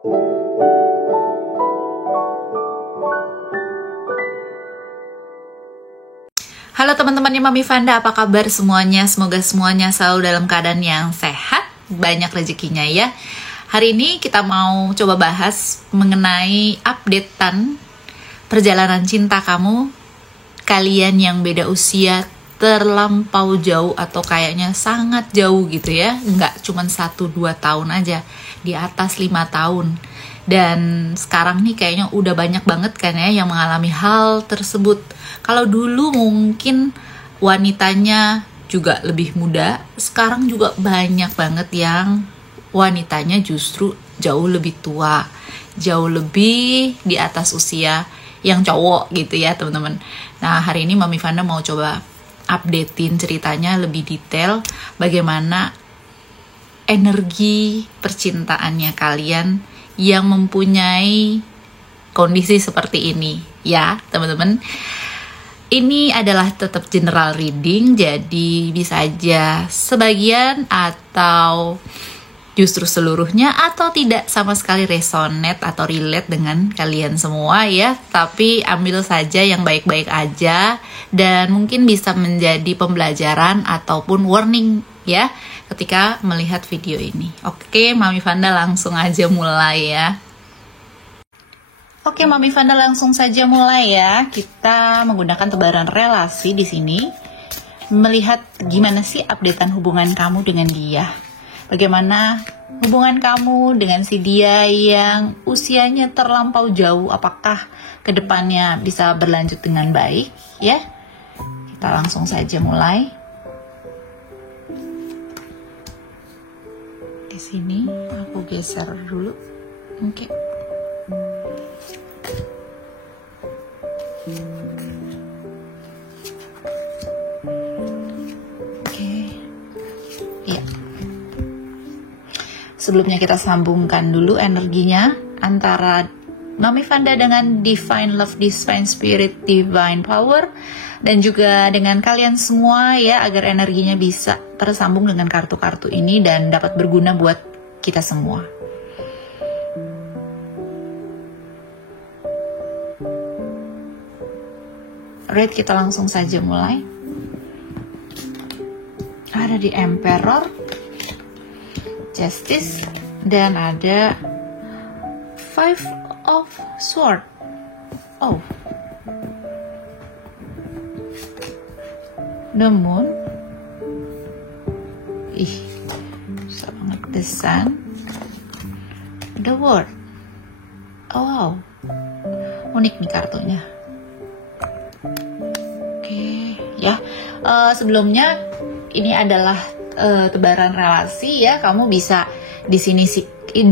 Halo teman-temannya Mami Vanda, apa kabar semuanya? Semoga semuanya selalu dalam keadaan yang sehat, banyak rezekinya ya. Hari ini kita mau coba bahas mengenai updatean perjalanan cinta kalian yang beda usia terlampau jauh atau kayaknya sangat jauh gitu ya. Nggak cuma 1-2 tahun aja, di atas 5 tahun. Dan sekarang nih kayaknya udah banyak banget kan ya yang mengalami hal tersebut. Kalau dulu mungkin wanitanya juga lebih muda, sekarang juga banyak banget yang wanitanya justru jauh lebih tua, jauh lebih di atas usia yang cowok gitu ya teman-teman. Nah hari ini Mami Vanda mau coba updatein ceritanya lebih detail, bagaimana energi percintaannya kalian yang mempunyai kondisi seperti ini ya teman-teman. Ini adalah tetap general reading, jadi bisa aja sebagian atau justru seluruhnya atau tidak sama sekali resonate atau relate dengan kalian semua ya. Tapi ambil saja yang baik-baik aja dan mungkin bisa menjadi pembelajaran ataupun warning ya ketika melihat video ini. Oke, Mami Vanda langsung aja mulai ya. Oke, Mami Vanda langsung saja mulai ya. Kita menggunakan tebaran relasi di sini. Melihat gimana sih updatean hubungan kamu dengan dia. Bagaimana hubungan kamu dengan si dia yang usianya terlampau jauh. Apakah kedepannya bisa berlanjut dengan baik ya. Kita langsung saja mulai. Di sini aku geser dulu. Oke. Ya. Sebelumnya kita sambungkan dulu energinya antara Mami Vanda dengan Divine Love, Divine Spirit, Divine Power, dan juga dengan kalian semua ya, agar energinya bisa tersambung dengan kartu-kartu ini dan dapat berguna buat kita semua. Alright, kita langsung saja mulai. Ada di Emperor, Justice, dan ada Five of Swords. Oh, The Moon. Ih, susah banget. The Sun, The World. Oh wow, unik nih kartunya. Oke, ya. Sebelumnya ini adalah tebaran relasi ya. Kamu bisa di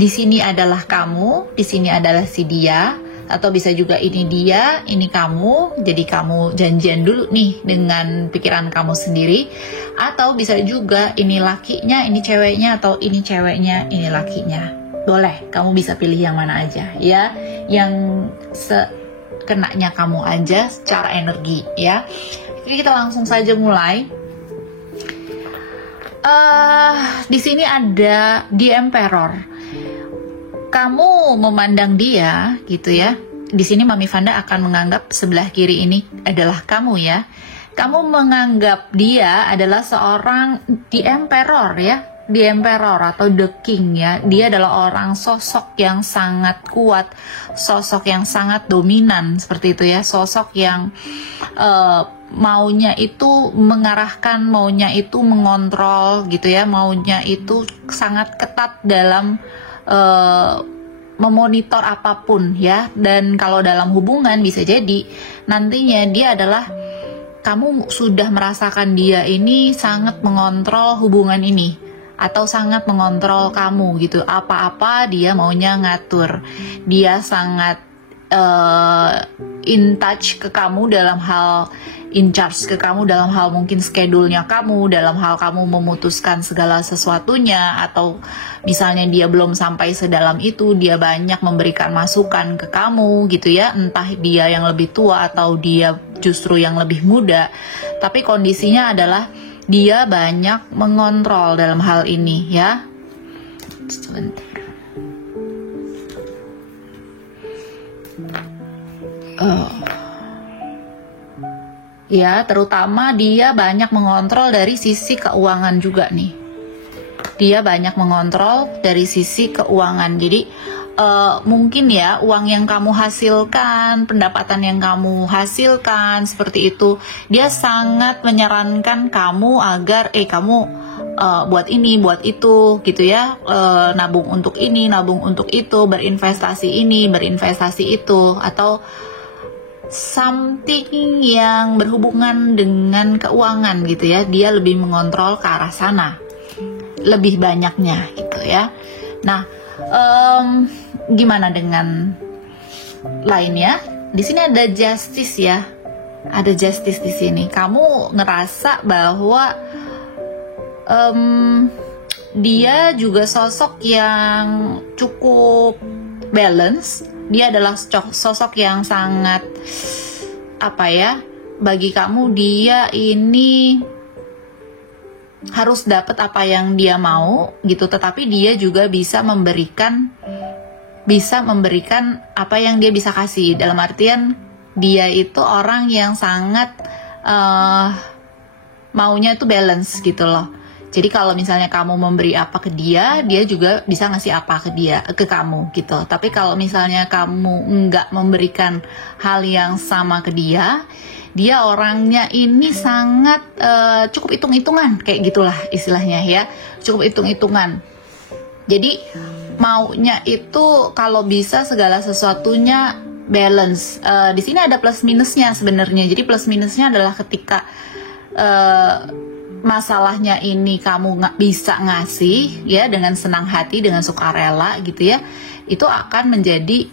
sini adalah kamu, di sini adalah si dia, atau bisa juga ini dia, ini kamu. Jadi kamu janjian dulu nih dengan pikiran kamu sendiri, atau bisa juga ini lakinya, ini ceweknya, atau ini ceweknya, ini lakinya. Boleh, kamu bisa pilih yang mana aja ya, yang kenanya kamu aja secara energi ya. Oke, kita langsung saja mulai. Di sini ada The Emperor. Kamu memandang dia gitu ya. Di sini Mami Vanda akan menganggap sebelah kiri ini adalah kamu ya. Kamu menganggap dia adalah seorang The Emperor ya. The Emperor atau The King ya. Dia adalah orang sosok yang sangat kuat, sosok yang sangat dominan seperti itu ya. Sosok yang maunya itu mengarahkan, maunya itu mengontrol gitu ya. Maunya itu sangat ketat dalam memonitor apapun ya. Dan kalau dalam hubungan bisa jadi nantinya dia adalah, kamu sudah merasakan dia ini sangat mengontrol hubungan ini, atau sangat mengontrol kamu gitu. Apa-apa dia maunya ngatur. Dia sangat in touch ke kamu dalam hal, in charge ke kamu dalam hal mungkin schedule-nya kamu, dalam hal kamu memutuskan segala sesuatunya, atau misalnya dia belum sampai sedalam itu, dia banyak memberikan masukan ke kamu gitu ya. Entah dia yang lebih tua atau dia justru yang lebih muda, tapi kondisinya adalah dia banyak mengontrol dalam hal ini ya. Sebentar. Ya, terutama dia banyak mengontrol dari sisi keuangan juga nih. Dia banyak mengontrol dari sisi keuangan. Jadi mungkin ya uang yang kamu hasilkan, pendapatan yang kamu hasilkan seperti itu, dia sangat menyarankan kamu agar kamu buat ini, buat itu gitu ya, nabung untuk ini, nabung untuk itu, berinvestasi ini, berinvestasi itu, atau something yang berhubungan dengan keuangan gitu ya. Dia lebih mengontrol ke arah sana, lebih banyaknya gitu ya. Nah, gimana dengan lainnya? Di sini ada justice ya, ada justice di sini. Kamu ngerasa bahwa dia juga sosok yang cukup balance. Dia adalah sosok yang sangat bagi kamu dia ini harus dapat apa yang dia mau gitu, tetapi dia juga bisa memberikan apa yang dia bisa kasih. Dalam artian dia itu orang yang sangat maunya itu balance gitu loh. Jadi kalau misalnya kamu memberi apa ke dia, dia juga bisa ngasih apa ke kamu gitu. Tapi kalau misalnya kamu nggak memberikan hal yang sama ke dia orangnya ini sangat cukup hitung-hitungan, kayak gitulah istilahnya ya, cukup hitung-hitungan. Jadi maunya itu kalau bisa segala sesuatunya balance. Di sini ada plus minusnya sebenarnya. Jadi plus minusnya adalah ketika masalahnya ini kamu nggak bisa ngasih ya dengan senang hati, dengan sukarela gitu ya, itu akan menjadi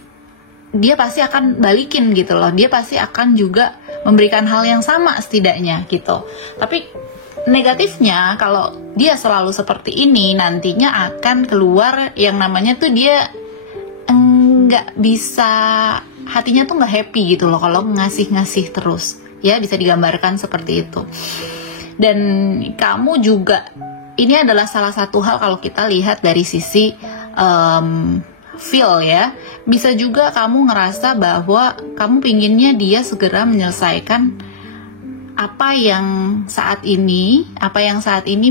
dia pasti akan balikin gitu loh. Dia pasti akan juga memberikan hal yang sama setidaknya gitu. Tapi negatifnya kalau dia selalu seperti ini, nantinya akan keluar yang namanya tuh dia nggak bisa, hatinya tuh nggak happy gitu loh kalau ngasih terus ya, bisa digambarkan seperti itu. Dan kamu juga, ini adalah salah satu hal kalau kita lihat dari sisi feel ya, bisa juga kamu ngerasa bahwa kamu pinginnya dia segera menyelesaikan apa yang saat ini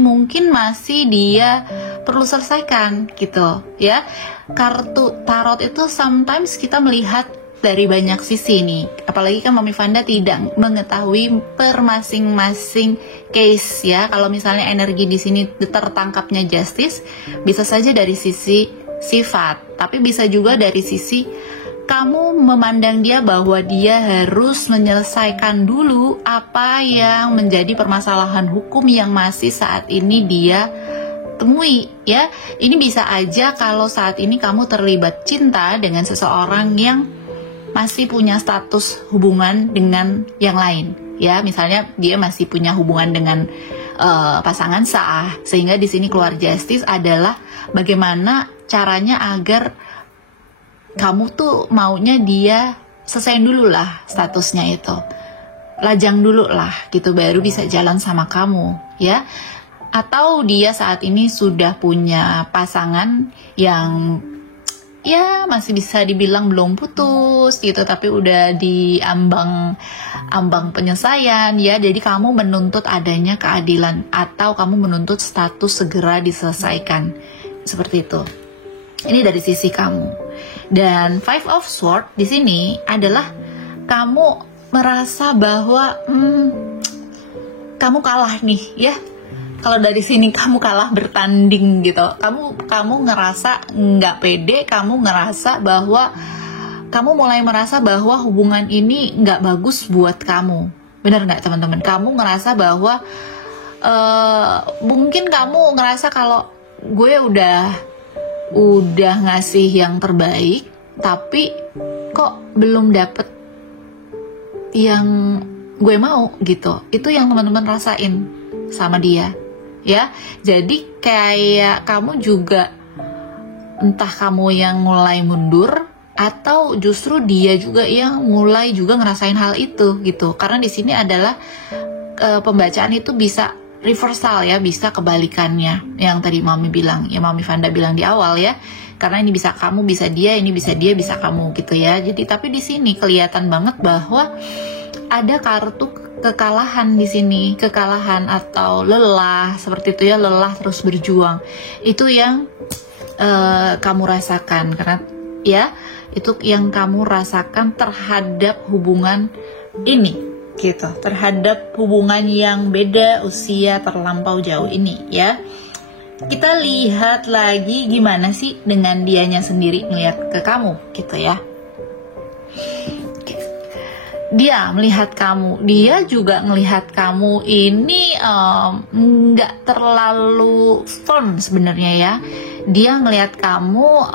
mungkin masih dia perlu selesaikan gitu ya. Kartu tarot itu sometimes kita melihat dari banyak sisi nih, apalagi kan Mami Fanda tidak mengetahui per masing-masing case ya. Kalau misalnya energi di sini tertangkapnya justice, bisa saja dari sisi sifat, tapi bisa juga dari sisi kamu memandang dia bahwa dia harus menyelesaikan dulu apa yang menjadi permasalahan hukum yang masih saat ini dia temui ya. Ini bisa aja kalau saat ini kamu terlibat cinta dengan seseorang yang masih punya status hubungan dengan yang lain ya. Misalnya dia masih punya hubungan dengan pasangan sah, sehingga di sini keluar justice adalah bagaimana caranya agar kamu tuh maunya dia selesaiin dulu lah statusnya itu, lajang dulu lah gitu, baru bisa jalan sama kamu ya. Atau dia saat ini sudah punya pasangan yang ya masih bisa dibilang belum putus gitu, tapi udah di ambang penyelesaian ya. Jadi kamu menuntut adanya keadilan, atau kamu menuntut status segera diselesaikan, seperti itu. Ini dari sisi kamu. Dan Five of Swords di sini adalah kamu merasa bahwa kamu kalah nih ya. Kalau dari sini kamu kalah bertanding gitu, kamu ngerasa nggak pede, kamu ngerasa bahwa kamu mulai merasa bahwa hubungan ini nggak bagus buat kamu. Benar nggak teman-teman? Kamu ngerasa bahwa mungkin kamu ngerasa kalau gue udah ngasih yang terbaik, tapi kok belum dapet yang gue mau gitu. Itu yang teman-teman rasain sama dia ya. Jadi kayak kamu juga, entah kamu yang mulai mundur atau justru dia juga yang mulai juga ngerasain hal itu gitu. Karena di sini adalah pembacaan itu bisa reversal ya, bisa kebalikannya yang tadi Mami bilang ya, Mami Fanda bilang di awal ya. karena ini bisa kamu, bisa dia, ini bisa dia, bisa kamu gitu ya. Jadi tapi di sini kelihatan banget bahwa ada kartu kekalahan di sini, kekalahan atau lelah seperti itu ya, lelah terus berjuang. Itu yang kamu rasakan, karena ya itu yang kamu rasakan terhadap hubungan ini gitu, terhadap hubungan yang beda usia terlampau jauh ini ya. Kita lihat lagi gimana sih dengan dianya sendiri melihat ke kamu gitu ya. Dia melihat kamu, dia juga melihat kamu ini nggak terlalu firm sebenarnya ya. Dia melihat kamu,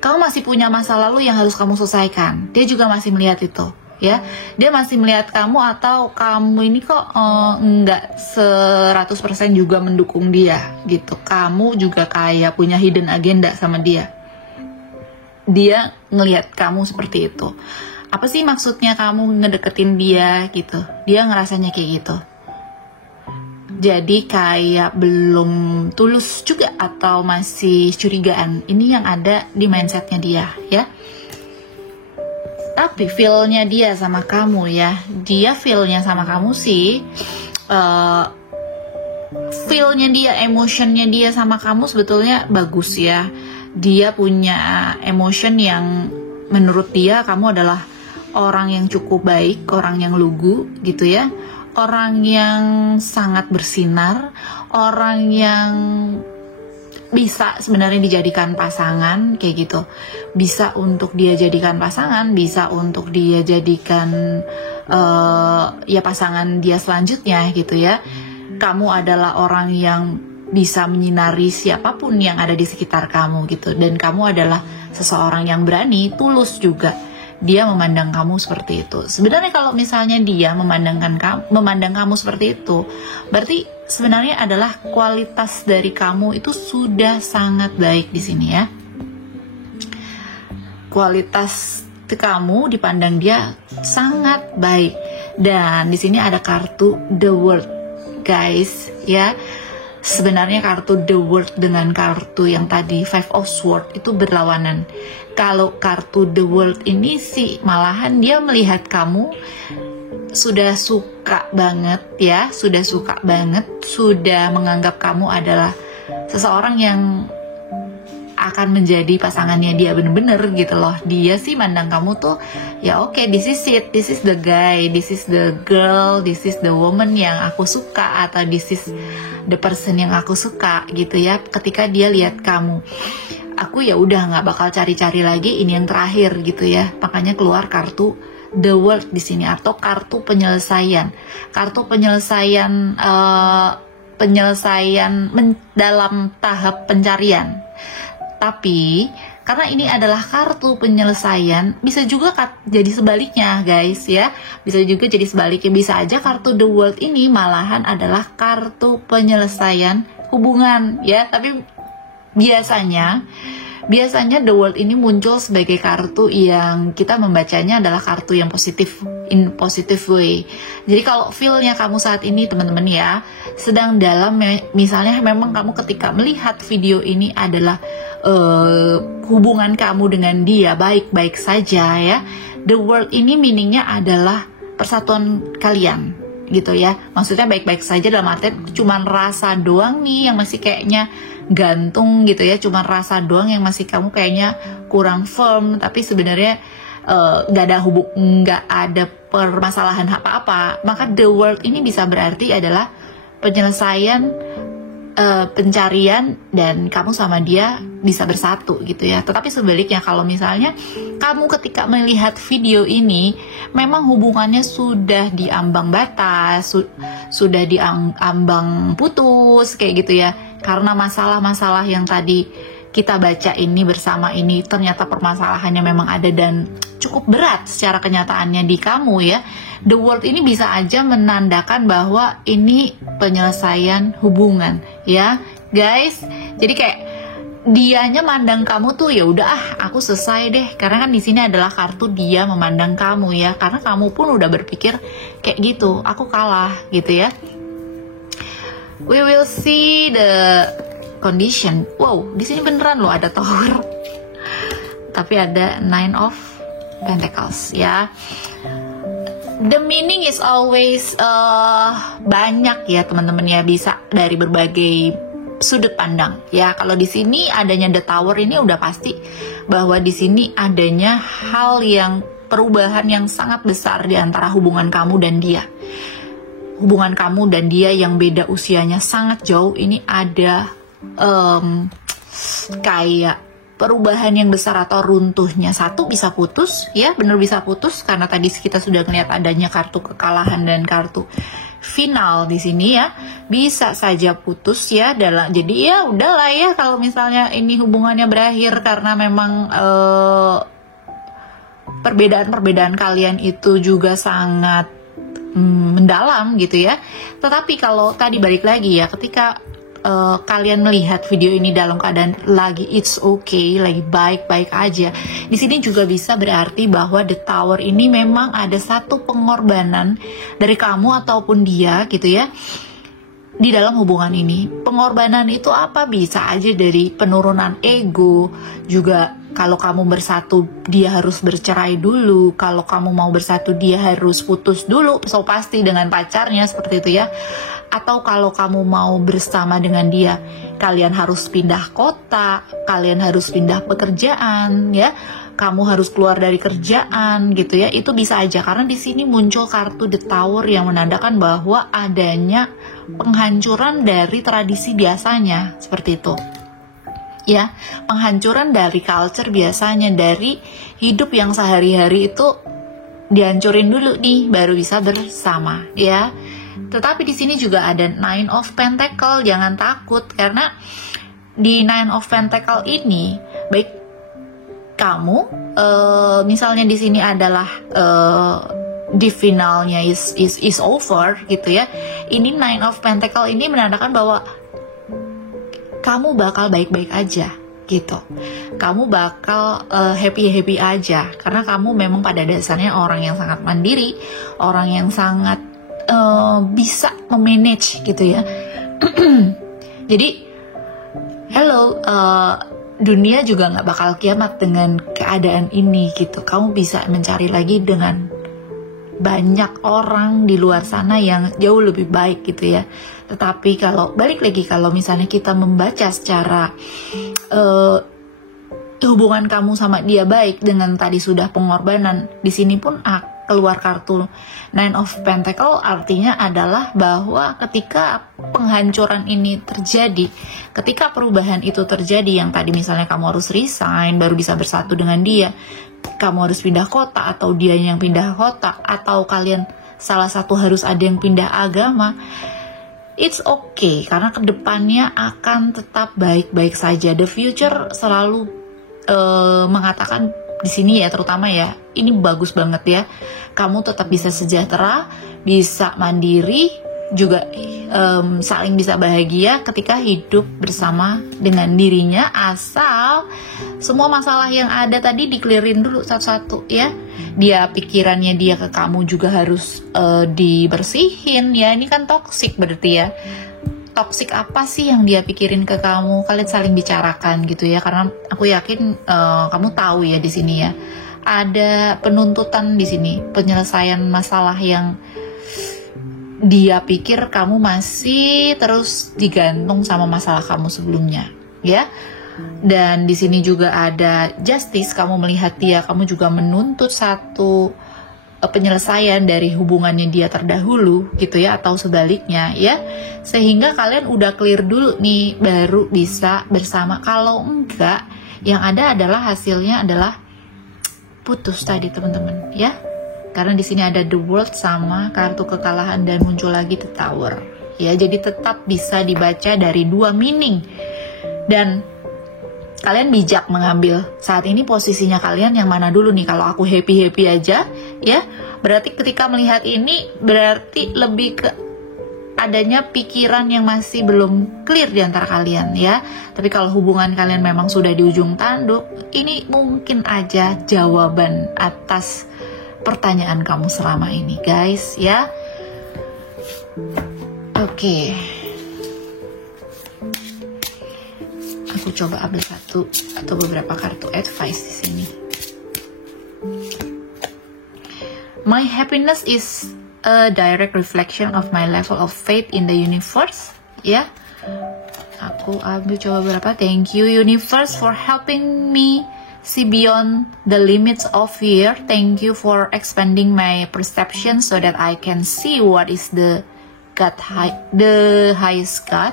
kamu masih punya masa lalu yang harus kamu selesaikan. Dia juga masih melihat itu, ya. Dia masih melihat kamu, atau kamu ini kok nggak 100% juga mendukung dia, gitu. Kamu juga kayak punya hidden agenda sama dia. Dia ngelihat kamu seperti itu. Apa sih maksudnya kamu ngedeketin dia, gitu? Dia ngerasanya kayak gitu. Jadi kayak belum tulus juga atau masih curigaan. Ini yang ada di mindsetnya dia ya. Tapi feel-nya dia sama kamu ya, dia feel-nya sama kamu sih, feel-nya dia, emotion-nya dia sama kamu sebetulnya bagus ya. Dia punya emotion yang menurut dia kamu adalah orang yang cukup baik, orang yang lugu gitu ya. Orang yang sangat bersinar, orang yang bisa sebenarnya dijadikan pasangan kayak gitu. Bisa untuk dia jadikan pasangan, bisa untuk dia jadikan ya pasangan dia selanjutnya gitu ya. Kamu adalah orang yang bisa menyinari siapapun yang ada di sekitar kamu gitu. Dan kamu adalah seseorang yang berani, tulus juga. Dia memandang kamu seperti itu. Sebenarnya kalau misalnya dia memandang kamu seperti itu, berarti sebenarnya adalah kualitas dari kamu itu sudah sangat baik di sini ya. Kualitas kamu dipandang dia sangat baik. Dan di sini ada kartu The World, guys, ya. Sebenarnya kartu The World dengan kartu yang tadi Five of Swords itu berlawanan. Kalau kartu The World ini sih malahan dia melihat kamu sudah suka banget ya, sudah suka banget, sudah menganggap kamu adalah seseorang yang akan menjadi pasangannya dia bener-bener gitu loh. Dia sih mandang kamu tuh ya oke, this is it, this is the guy, this is the girl, this is the woman yang aku suka, atau this is the person yang aku suka gitu ya. Ketika dia lihat kamu, aku ya udah nggak bakal cari-cari lagi, ini yang terakhir gitu ya. Makanya keluar kartu The World di sini, atau kartu penyelesaian. Kartu penyelesaian dalam tahap pencarian. Tapi karena ini adalah kartu penyelesaian, bisa juga jadi sebaliknya guys ya. Bisa juga jadi sebaliknya, bisa aja kartu The World ini malahan adalah kartu penyelesaian hubungan ya. Tapi biasanya The World ini muncul sebagai kartu yang kita membacanya adalah kartu yang positif, in positive way. Jadi kalau feel-nya kamu saat ini teman-teman ya, sedang dalam, misalnya memang kamu ketika melihat video ini adalah hubungan kamu dengan dia baik-baik saja ya. The World ini meaningnya adalah persatuan kalian gitu ya. Maksudnya baik-baik saja dalam arti cuman rasa doang nih yang masih kayaknya gantung gitu ya, cuman rasa doang yang masih kamu kayaknya kurang firm, tapi sebenarnya nggak ada permasalahan apa-apa. Maka The World ini bisa berarti adalah penyelesaian, pencarian, dan kamu sama dia bisa bersatu gitu ya. Tetapi sebaliknya kalau misalnya kamu ketika melihat video ini memang hubungannya sudah diambang batas, sudah diambang putus kayak gitu ya, karena masalah-masalah yang tadi kita baca ini bersama ini ternyata permasalahannya memang ada dan cukup berat secara kenyataannya di kamu ya. The World ini bisa aja menandakan bahwa ini penyelesaian hubungan ya guys. Jadi kayak dianya mandang kamu tuh ya udah aku selesai deh, karena kan di sini adalah kartu dia memandang kamu ya, karena kamu pun udah berpikir kayak gitu, aku kalah gitu ya. We will see the condition. Wow, di sini beneran loh ada Tower. Tapi ada Nine of Pentacles ya. The meaning is always banyak ya teman-teman ya, bisa dari berbagai sudut pandang ya. Kalau di sini adanya The Tower ini udah pasti bahwa di sini adanya hal yang perubahan yang sangat besar di antara hubungan kamu dan dia. Hubungan kamu dan dia yang beda usianya sangat jauh ini ada kayak perubahan yang besar atau runtuhnya. Satu bisa putus ya, bener bisa putus karena tadi kita sudah melihat adanya kartu kekalahan dan kartu final di sini ya. Bisa saja putus ya jadi ya udahlah ya kalau misalnya ini hubungannya berakhir karena memang perbedaan-perbedaan kalian itu juga sangat mendalam gitu ya. Tetapi kalau tadi balik lagi ya, ketika kalian melihat video ini dalam keadaan lagi it's okay, lagi baik-baik aja, di sini juga bisa berarti bahwa The Tower ini memang ada satu pengorbanan dari kamu ataupun dia gitu ya di dalam hubungan ini. Pengorbanan itu apa? Bisa aja dari penurunan ego, juga kalau kamu bersatu dia harus bercerai dulu, kalau kamu mau bersatu dia harus putus dulu, so pasti dengan pacarnya seperti itu ya. Atau kalau kamu mau bersama dengan dia, kalian harus pindah kota, kalian harus pindah pekerjaan ya, kamu harus keluar dari kerjaan gitu ya. Itu bisa aja karena di sini muncul kartu The Tower yang menandakan bahwa adanya penghancuran dari tradisi biasanya seperti itu. Ya, penghancuran dari culture biasanya, dari hidup yang sehari-hari itu dihancurin dulu nih baru bisa bersama ya. Tetapi di sini juga ada Nine of Pentacle, jangan takut karena di Nine of Pentacle ini baik kamu misalnya di sini adalah di finalnya is over gitu ya. Ini Nine of Pentacle ini menandakan bahwa kamu bakal baik-baik aja gitu. Kamu bakal happy-happy aja karena kamu memang pada dasarnya orang yang sangat mandiri, orang yang sangat bisa memanage gitu ya. Jadi hello, dunia juga nggak bakal kiamat dengan keadaan ini gitu. Kamu bisa mencari lagi dengan banyak orang di luar sana yang jauh lebih baik gitu ya. Tetapi kalau balik lagi, kalau misalnya kita membaca secara hubungan kamu sama dia baik dengan tadi sudah pengorbanan, di sini pun keluar kartu Nine of Pentacle, artinya adalah bahwa ketika penghancuran ini terjadi, ketika perubahan itu terjadi, yang tadi misalnya kamu harus resign baru bisa bersatu dengan dia, kamu harus pindah kota atau dia yang pindah kota, atau kalian salah satu harus ada yang pindah agama, it's okay karena kedepannya akan tetap baik-baik saja. The future selalu mengatakan di sini ya, terutama ya, ini bagus banget ya. Kamu tetap bisa sejahtera, bisa mandiri, juga saling bisa bahagia ketika hidup bersama dengan dirinya, asal semua masalah yang ada tadi dikelirin dulu satu-satu ya. Dia pikirannya dia ke kamu juga harus dibersihin ya. Ini kan toksik berarti ya. Toksik apa sih yang dia pikirin ke kamu? Kalian saling bicarakan gitu ya, karena aku yakin kamu tahu ya di sini ya. Ada penuntutan di sini, penyelesaian masalah yang dia pikir kamu masih terus digantung sama masalah kamu sebelumnya, ya. Dan di sini juga ada justice, kamu melihat dia, kamu juga menuntut satu penyelesaian dari hubungannya dia terdahulu gitu ya, atau sebaliknya ya, sehingga kalian udah clear dulu nih baru bisa bersama. Kalau enggak, yang ada adalah hasilnya adalah putus tadi teman-teman ya, karena di sini ada the world sama kartu kekalahan dan muncul lagi the tower ya. Jadi tetap bisa dibaca dari dua meaning dan kalian bijak mengambil saat ini posisinya kalian yang mana dulu nih. Kalau aku happy aja ya, berarti ketika melihat ini berarti lebih ke adanya pikiran yang masih belum clear di antara kalian ya. Tapi kalau hubungan kalian memang sudah di ujung tanduk, ini mungkin aja jawaban atas pertanyaan kamu selama ini guys ya. Oke. Aku coba ambil satu atau beberapa kartu advice di sini. My happiness is a direct reflection of my level of faith in the universe. Ya, aku ambil coba beberapa. Thank you universe for helping me see beyond the limits of fear. Thank you for expanding my perception so that I can see what is the highest God.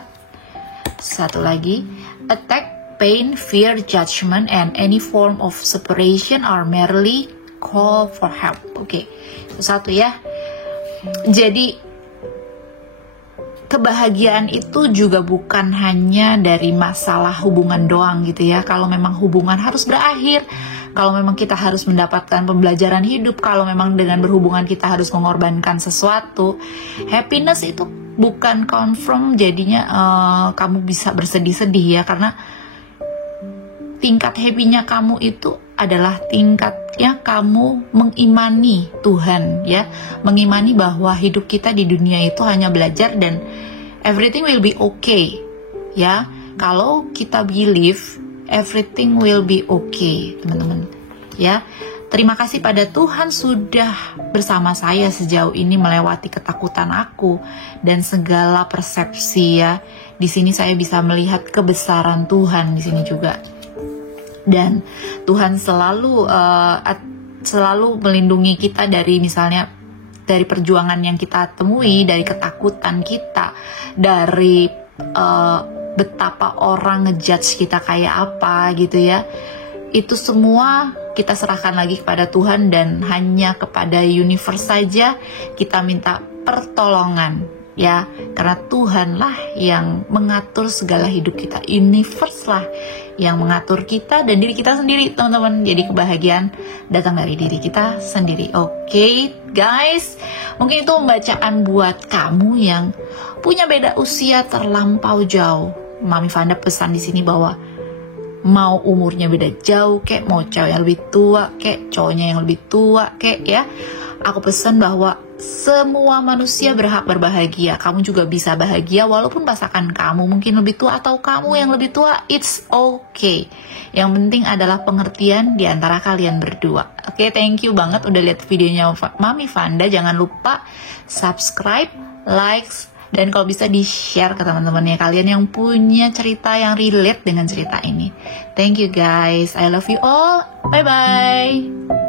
Satu lagi, attack, pain, fear, judgment, and any form of separation are merely call for help. Oke, itu satu ya. Jadi kebahagiaan itu juga bukan hanya dari masalah hubungan doang gitu ya. Kalau memang hubungan harus berakhir, kalau memang kita harus mendapatkan pembelajaran hidup, kalau memang dengan berhubungan kita harus mengorbankan sesuatu, happiness itu bukan confirm jadinya kamu bisa bersedih-sedih ya. Karena tingkat happy-nya kamu itu adalah tingkatnya kamu mengimani Tuhan ya, mengimani bahwa hidup kita di dunia itu hanya belajar dan everything will be okay ya. Kalau kita believe everything will be okay, teman-teman ya. Terima kasih pada Tuhan sudah bersama saya sejauh ini melewati ketakutan aku dan segala persepsi ya. Di sini saya bisa melihat kebesaran Tuhan di sini juga. Dan Tuhan selalu melindungi kita dari misalnya dari perjuangan yang kita temui, dari ketakutan kita, dari betapa orang ngejudge kita kayak apa gitu ya. Itu semua kita serahkan lagi kepada Tuhan dan hanya kepada universe saja kita minta pertolongan ya, karena Tuhanlah yang mengatur segala hidup kita, universe lah yang mengatur kita dan diri kita sendiri, teman-teman. Jadi kebahagiaan datang dari diri kita sendiri. Oke, guys, mungkin itu pembacaan buat kamu yang punya beda usia terlampau jauh. Mami Vanda pesan di sini bahwa mau umurnya beda jauh, kek mau cowok yang lebih tua, kek cowoknya yang lebih tua, kek ya. Aku pesan bahwa semua manusia berhak berbahagia. Kamu juga bisa bahagia walaupun pasangan kamu mungkin lebih tua atau kamu yang lebih tua. It's okay. Yang penting adalah pengertian di antara kalian berdua. Oke, thank you banget udah lihat videonya Mami Vanda. Jangan lupa subscribe, likes, dan kalau bisa di-share ke teman-temannya kalian yang punya cerita yang relate dengan cerita ini. Thank you guys. I love you all. Bye-bye.